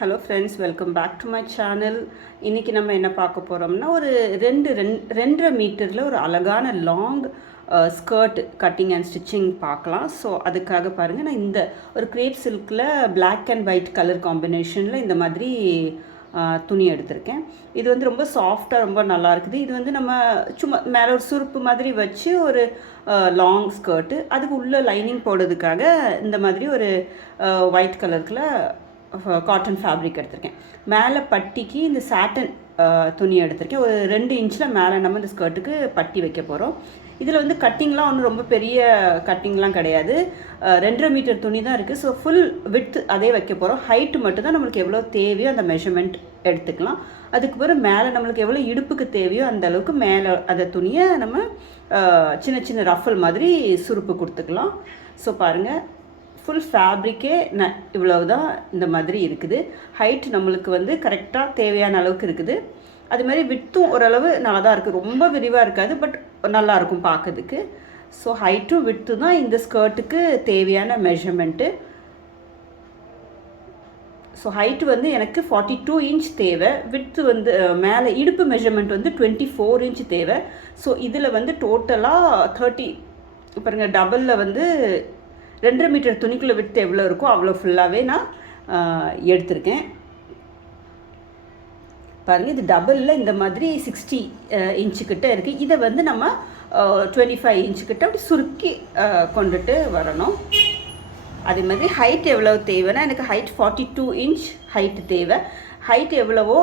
Hello friends welcome back to my channel இன்றைக்கி நம்ம என்ன பார்க்க போகிறோம்னா ஒரு ரெண்டு ரெண் ரெண்டரை மீட்டரில் ஒரு அழகான long skirt cutting and stitching பார்க்கலாம். ஸோ அதுக்காக பாருங்கள் நான் இந்த ஒரு கிரேப் சில்கில் பிளாக் அண்ட் ஒயிட் கலர் காம்பினேஷனில் இந்த மாதிரி துணி எடுத்திருக்கேன். இது வந்து ரொம்ப சாஃப்டாக ரொம்ப நல்லா இருக்குது. இது வந்து நம்ம சும்மா மேலே ஒரு சுருப்பு மாதிரி வச்சு ஒரு லாங் ஸ்கர்ட்டு அதுக்கு உள்ளே லைனிங் போடுறதுக்காக இந்த மாதிரி ஒரு ஒயிட் கலருக்குள்ள காட்டன் ஃபேப்ரிக் uh, எடுத்திருக்கேன். மேலே பட்டிக்கு இந்த சாட்டன் uh, துணி எடுத்திருக்கேன். ஒரு ரெண்டு இன்ச்சில் மேலே நம்ம இந்த ஸ்கர்ட்டுக்கு பட்டி வைக்க போகிறோம் இதில் வந்து கட்டிங்லாம் ஒன்றும் ரொம்ப பெரிய கட்டிங்லாம் கிடையாது. ரெண்டரை மீட்டர் துணி தான் இருக்குது ஸோ ஃபுல் விட்த் அதே வைக்க போகிறோம் ஹைட்டு மட்டும்தான் நம்மளுக்கு எவ்வளோ தேவையோ அந்த மெஷர்மெண்ட் எடுத்துக்கலாம். அதுக்கு பிறகு மேலே நம்மளுக்கு எவ்வளோ இடுப்புக்கு தேவையோ அந்த அளவுக்கு மேலே அந்த துணியை நம்ம சின்ன சின்ன ரஃபல் மாதிரி சுருப்பு கொடுத்துக்கலாம். ஸோ பாருங்கள் ஃபுல் ஃபேப்ரிக்கே ந இவ்வளவு தான் இந்த மாதிரி இருக்குது. ஹைட் நம்மளுக்கு வந்து கரெக்டாக தேவையான அளவுக்கு இருக்குது. அது மாதிரி விட்டும் ஓரளவு நல்லா தான் இருக்குது ரொம்ப விரிவாக இருக்காது பட் நல்லா இருக்கும் பார்க்கறதுக்கு ஸோ ஹைட்டும் விட்டு தான் இந்த ஸ்கர்ட்டுக்கு தேவையான மெஷர்மெண்ட்டு ஸோ ஹைட் வந்து எனக்கு ஃபார்ட்டி டூ இன்ச் தேவை. விட்த்து வந்து மேலே இடுப்பு மெஷர்மெண்ட் வந்து டுவெண்ட்டி ஃபோர் இன்ச் தேவை. ஸோ இதில் வந்து டோட்டலாக தேர்ட்டி பாருங்கள் டபுளில் வந்து ரெண்டரை மீட்டர் துணிக்குள்ளே விட்டு எவ்வளோ இருக்கோ அவ்வளோ ஃபுல்லாகவே நான் எடுத்திருக்கேன். பாருங்கள் இது டபுளில் இந்த மாதிரி சிக்ஸ்டி இன்ச்சுக்கிட்ட இருக்குது இதை வந்து நம்ம டுவெண்ட்டி ஃபைவ் இன்ச்சுக்கிட்ட அப்படி சுருக்கி கொண்டுட்டு வரணும். அதே மாதிரி ஹைட் எவ்வளோ தேவைன்னா எனக்கு height forty two inch height தேவை. ஹைட் எவ்வளவோ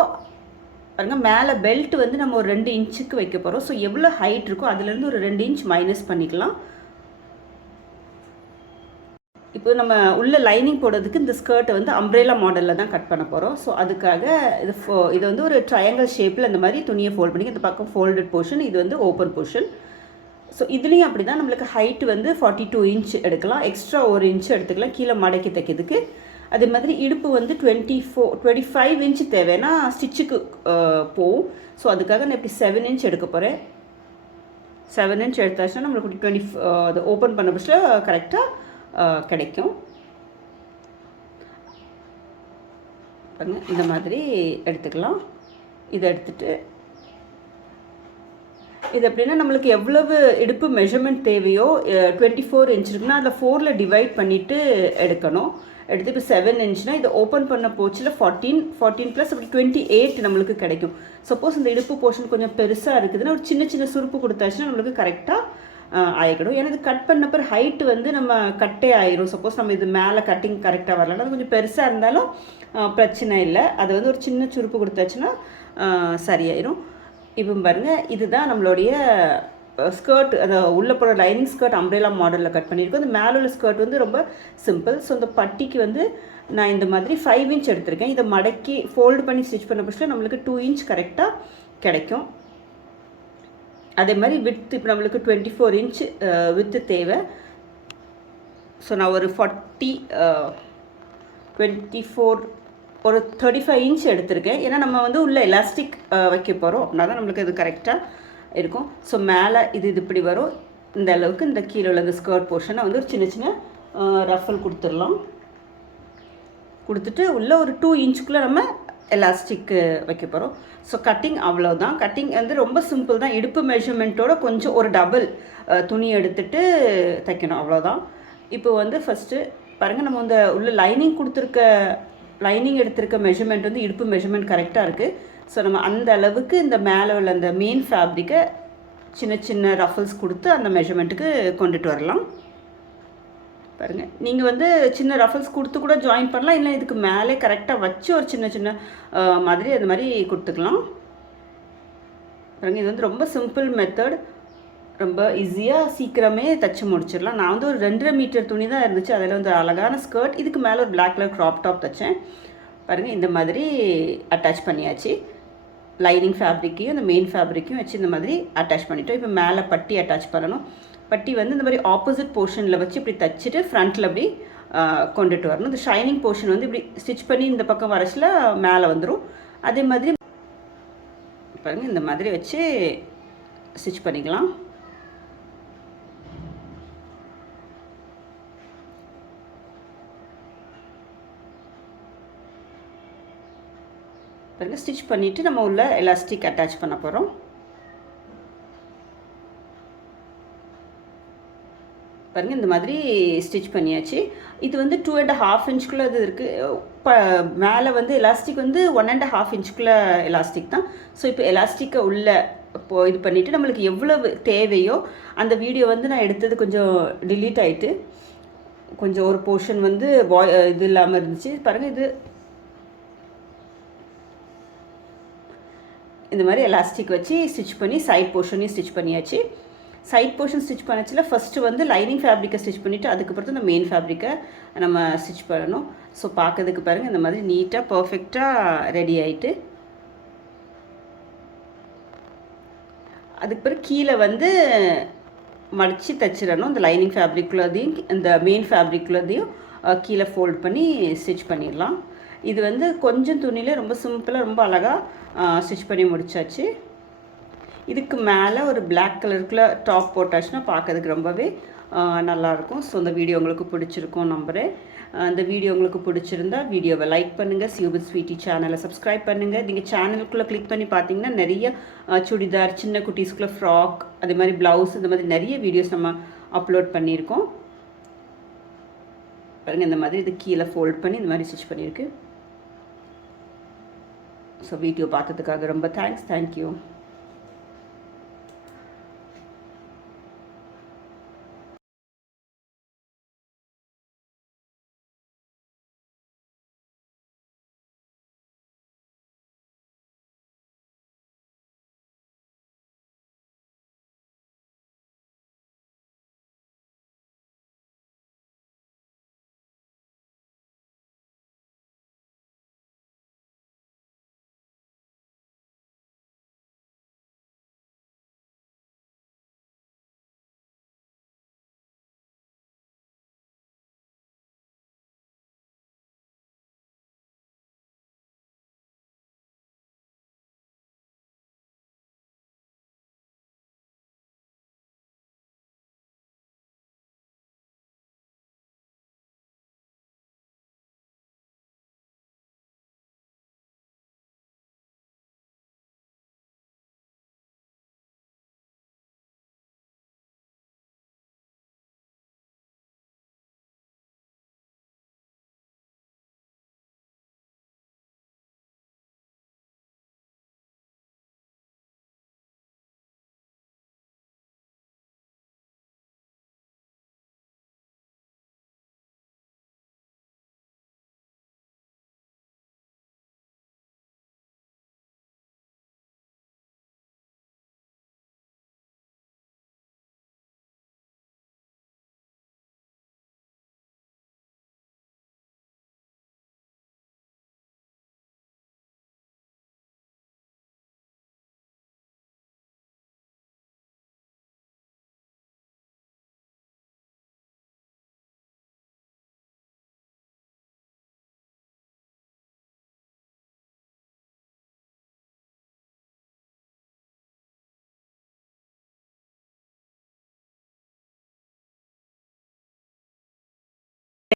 பாருங்கள் மேலே பெல்ட் வந்து நம்ம ஒரு ரெண்டு இன்ச்சுக்கு வைக்க போகிறோம் ஸோ எவ்வளோ ஹைட் இருக்கோ அதுலேருந்து ஒரு ரெண்டு இன்ச் மைனஸ் பண்ணிக்கலாம். இப்போ நம்ம உள்ள லைனிங் போடுறதுக்கு இந்த ஸ்கர்ட்டை வந்து அம்ப்ரேலா மாடலில் தான் கட் பண்ண போகிறோம் ஸோ அதுக்காக இது ஃபோ இது வந்து ஒரு ட்ரையாங்கல் ஷேப்பில் இந்த மாதிரி துணியை ஃபோல்ட் பண்ணி இந்த பக்கம் ஃபோல்டட் போர்ஷன் இது வந்து ஓப்பன் போர்ஷன் ஸோ இதுலேயும் அப்படி தான் நம்மளுக்கு ஹைட் வந்து ஃபார்ட்டி டூ இன்ச் எடுக்கலாம். எக்ஸ்ட்ரா ஒரு இன்ச் எடுத்துக்கலாம். கீழே மடக்கி தைக்கிறதுக்கு. அதே மாதிரி இடுப்பு வந்து twenty four twenty five inch தேவைன்னா ஸ்டிச்சுக்கு போகும். ஸோ அதுக்காக நான் இப்படி செவன் இன்ச் எடுக்க போகிறேன் செவன் இன்ச் எடுத்தாச்சுன்னா நம்மளுக்கு டுவெண்ட்டி அது ஓப்பன் பண்ண பிடிச்சா கரெக்டாக கிடைக்கும். இந்த மாதிரி எடுத்துக்கலாம். இதை எடுத்துட்டு இது எப்படின்னா நம்மளுக்கு எவ்வளவு இடுப்பு மெஷர்மெண்ட் தேவையோ டுவெண்ட்டி ஃபோர் இன்ச் இருக்குன்னா அதில் ஃபோரில் டிவைட் பண்ணிவிட்டு எடுக்கணும். எடுத்து இப்போ செவன் இன்ச்னால் இதை ஓப்பன் பண்ண போச்சில் ஃபார்ட்டீன் ஃபார்ட்டீன் ப்ளஸ் அப்படி டுவெண்ட்டி எயிட் நம்மளுக்கு கிடைக்கும். சப்போஸ் இந்த இடுப்பு போர்ஷன் கொஞ்சம் பெருசாக இருக்குதுன்னா ஒரு சின்ன சின்ன சுருப்பு கொடுத்தாச்சுன்னா நம்மளுக்கு கரெக்டாக ஆகிடும் ஏன்னா இது கட் பண்ண பிறகு வந்து நம்ம கட்டே ஆயிரும். சப்போஸ் நம்ம இது மேலே கட்டிங் கரெக்டாக வரலன்னா அது கொஞ்சம் பெருசாக இருந்தாலும் பிரச்சனை இல்லை. அது வந்து ஒரு சின்ன சுருப்பு கொடுத்தாச்சுன்னா சரியாயிரும். இப்போ பாருங்க இதுதான் நம்மளுடைய ஸ்கர்ட் அந்த உள்ள போகிற லைனிங் ஸ்கர்ட் அம்ப்ரேலா மாடலில் கட் பண்ணியிருக்கோம். அந்த மேலே உள்ள ஸ்கர்ட் வந்து ரொம்ப சிம்பிள் ஸோ இந்த பட்டிக்கு வந்து நான் இந்த மாதிரி ஃபைவ் இன்ச் எடுத்திருக்கேன். இதை மடக்கி ஃபோல்டு பண்ணி ஸ்டிச் பண்ண பட்சத்தில் நம்மளுக்கு டூ இன்ச் கரெக்டாக கிடைக்கும். அதே மாதிரி வித் இப்போ நம்மளுக்கு டுவெண்ட்டி ஃபோர் இன்ச் வித்து தேவை. ஸோ நான் ஒரு ஃபார்ட்டி டுவெண்ட்டி ஃபோர் ஒரு தேர்ட்டி ஃபைவ் இன்ச் எடுத்திருக்கேன். ஏன்னா நம்ம வந்து உள்ள எலாஸ்டிக் வைக்க போகிறோம் அப்படின்னா தான் நம்மளுக்கு இது கரெக்டாக இருக்கும். ஸோ மேலே இது இது இப்படி வரும். இந்த அளவுக்கு இந்த கீழே உள்ள இந்த ஸ்கர்ட் போர்ஷனை வந்து ஒரு சின்ன சின்ன ரஃபல் கொடுத்துடலாம். கொடுத்துட்டு உள்ளே ஒரு டூ இன்ச்சுக்குள்ளே நம்ம எலாஸ்டிக்கு uh, வைக்க போகிறோம் ஸோ கட்டிங் அவ்வளோதான் கட்டிங் வந்து ரொம்ப சிம்பிள் தான். இடுப்பு மெஷர்மெண்ட்டோட கொஞ்சம் ஒரு டபுள் uh, துணி எடுத்துட்டு தைக்கணும். அவ்வளோதான் இப்போ வந்து ஃபஸ்ட்டு பாருங்கள் நம்ம இந்த உள்ள லைனிங் கொடுத்துருக்க லைனிங் எடுத்திருக்க மெஷர்மெண்ட் வந்து இடுப்பு மெஷர்மெண்ட் கரெக்டாக இருக்குது ஸோ நம்ம அந்த அளவுக்கு இந்த மேலே உள்ள அந்த மெயின் ஃபேப்ரிக்கை சின்ன சின்ன ரஃபல்ஸ் கொடுத்து அந்த மெஷர்மெண்ட்டுக்கு கொண்டுட்டு வரலாம். பாருங்கள் நீங்கள் வந்து சின்ன ரஃபல்ஸ் கொடுத்து கூட ஜாயின் பண்ணலாம். இல்லை இதுக்கு மேலே கரெக்டாக வச்சு ஒரு சின்ன சின்ன மாதிரி அந்த மாதிரி கொடுத்துக்கலாம். பாருங்கள் இது வந்து ரொம்ப சிம்பிள் மெத்தட் ரொம்ப ஈஸியாக சீக்கிரமே தச்சு முடிச்சிடலாம். நான் வந்து ஒரு ரெண்டரை மீட்டர் துணி தான் இருந்துச்சு. அதில் வந்து அழகான ஸ்கர்ட் இதுக்கு மேலே ஒரு பிளாக் கலர் க்ராப் டாப் தைச்சேன். பாருங்கள் இந்த மாதிரி அட்டாச் பண்ணியாச்சு. லைனிங் ஃபேப்ரிக்கையும் அந்த மெயின் ஃபேப்ரிக்கையும் வச்சு இந்த மாதிரி அட்டாச் பண்ணிட்டோம். இப்போ மேலே பட்டி அட்டாச் பண்ணணும். பட்டி வந்து இந்த மாதிரி ஆப்போசிட் போர்ஷனில் வச்சு இப்படி தச்சுட்டு ஃப்ரண்ட்டில் அப்படி கொண்டுட்டு வரணும். இந்த ஷைனிங் போர்ஷன் வந்து இப்படி ஸ்டிச் பண்ணி இந்த பக்கம் வரச்சில் மேலே வந்துடும் அதே மாதிரி பாருங்கள் இந்த மாதிரி வச்சு ஸ்டிச் பண்ணிக்கலாம். பாருங்கள் ஸ்டிச் பண்ணிவிட்டு நம்ம உள்ள எலாஸ்டிக் அட்டாச் பண்ண போகிறோம் பாருங்கள் இந்த மாதிரி ஸ்டிச் பண்ணியாச்சு. இது வந்து டூ அண்ட் ஹாஃப் இன்ச்சுக்குள்ளே இது இருக்குது இப்போ மேலே வந்து எலாஸ்டிக் வந்து ஒன் அண்ட் ஹாஃப் இன்ச்சுக்குள்ளே எலாஸ்டிக் தான். ஸோ இப்போ எலாஸ்டிக்கை உள்ள இப்போ இது பண்ணிவிட்டு நம்மளுக்கு எவ்வளவு தேவையோ அந்த வீடியோ வந்து நான் எடுத்தது கொஞ்சம் டிலீட் ஆகிட்டு கொஞ்சம் ஒரு போர்ஷன் வந்து வாய் இது இல்லாமல் இருந்துச்சு. பாருங்கள் இது இந்த மாதிரி எலாஸ்டிக் வச்சு ஸ்டிச் பண்ணி சைட் போர்ஷனையும் ஸ்டிச் பண்ணியாச்சு. சைட் போர்ஷன் ஸ்டிச் பண்ணச்சில் ஃபஸ்ட்டு வந்து லைனிங் ஃபேப்ரிக்கை ஸ்டிச் பண்ணிவிட்டு அதுக்கப்புறம் இந்த மெயின் ஃபேப்ரிக்கை நம்ம ஸ்டிச் பண்ணணும். ஸோ பார்க்கறதுக்கு பாருங்கள் இந்த மாதிரி நீட்டாக பர்ஃபெக்டாக ரெடி ஆகிட்டு அதுக்கு பிறகு கீழே வந்து மடித்து தச்சிடணும். இந்த லைனிங் ஃபேப்ரிக்குள்ளதையும் இந்த மெயின் ஃபேப்ரிக்குள்ளதையும் கீழே ஃபோல்ட் பண்ணி ஸ்டிச் பண்ணிடலாம். இது வந்து கொஞ்சம் துணியில் ரொம்ப சிம்பிளாக ரொம்ப அழகாக ஸ்டிச் பண்ணி முடிச்சாச்சு. இதுக்கு மேலே ஒரு பிளாக் கலருக்குள்ளே டாப் போட்டாச்சுன்னா பார்க்கறதுக்கு ரொம்பவே நல்லாயிருக்கும் ஸோ இந்த வீடியோ உங்களுக்கு பிடிச்சிருக்கும் நம்புகிறேன் இந்த வீடியோ உங்களுக்கு பிடிச்சிருந்தா வீடியோவை லைக் பண்ணுங்கள் சியூபிட் ஸ்வீட்டி சேனலை சப்ஸ்கிரைப் பண்ணுங்கள் நீங்கள் சேனலுக்குள்ளே கிளிக் பண்ணி பார்த்தீங்கன்னா நிறைய சுடிதார் சின்ன குட்டீஸ்க்குள்ளே ஃப்ராக் அதே மாதிரி ப்ளவுஸ் இந்த மாதிரி நிறைய வீடியோஸ் நம்ம அப்லோட் பண்ணியிருக்கோம். பாருங்கள் இந்த மாதிரி இது கீழே ஃபோல்ட் பண்ணி இந்த மாதிரி ஸ்டிச் பண்ணியிருக்கு. ஸோ வீடியோ பார்த்ததுக்காக ரொம்ப தேங்க்ஸ் தேங்க்யூ